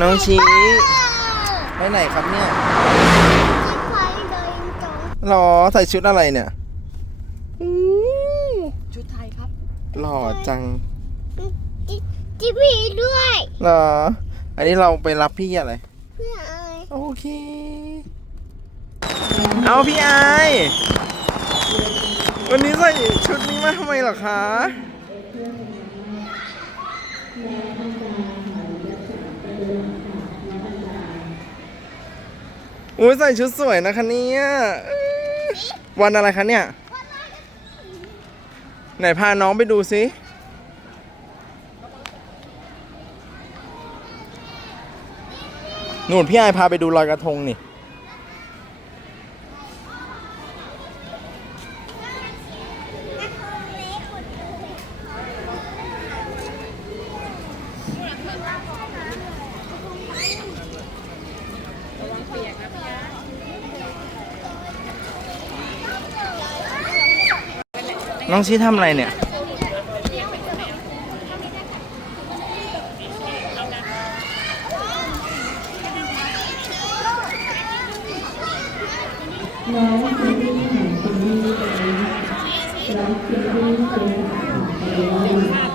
น้องชี้ไปไหนครับเนี่ยที่ไฟเดินตรงหรอใส่ชุดอะไรเนี่ยอู้ชุดไทยครับ หล่อจังที่ที่พี่ด้วยหรอ อันนี้เราไปรับพี่อะไรเพื่ออะไรโอเค เอาพี่ไอายวันนี้ใส่ชุดนี้มาทำไมเหรอคะ อุ้ยใส่ชุดสวยนะคะเนี่ยวันอะไรคะเนี่ย ไหนพาน้องไปดูสิหนู่นพี่ไอายพาไปดูลอยกระทงนี่ น้องชี้ทำอะไรเนี่ย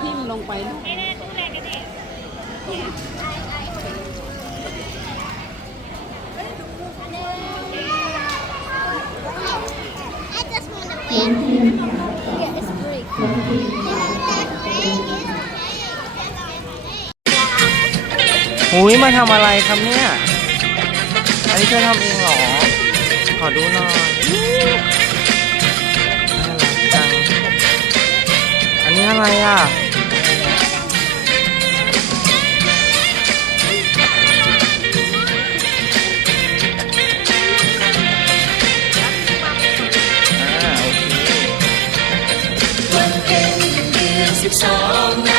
ทิ่มลงไป I just want to play. หุยมาทำอะไรครับเนี่ย อันนี้เธอทำเองเหรอ ขอดูหน่อยน่ารักจัง อันนี้อะไรอะ อ่าโอเค สิบสองน้ำ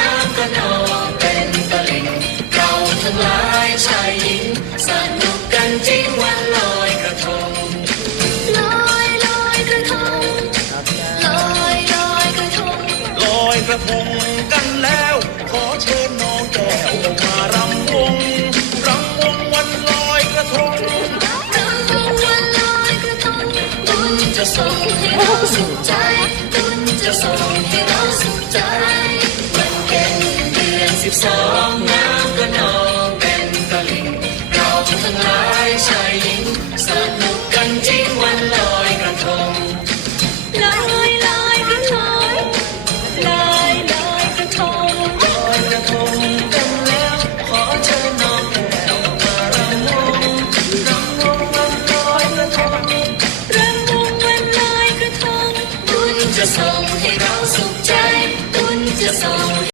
ระทงกันแล้ว ขอเชิญน้องแก้วมารำวงรำวงวันลอยกระทงรำวงวันลอยกระทงบุญจะส่งให้เราสุขใจบุญจะส่งให้เราสุขใจวันเพ็ญเดือนสิบสองน้ำก็นองเป็นตะลิ่งเราทั้งหลายชายหญิงสนุ อยกระทงบุญ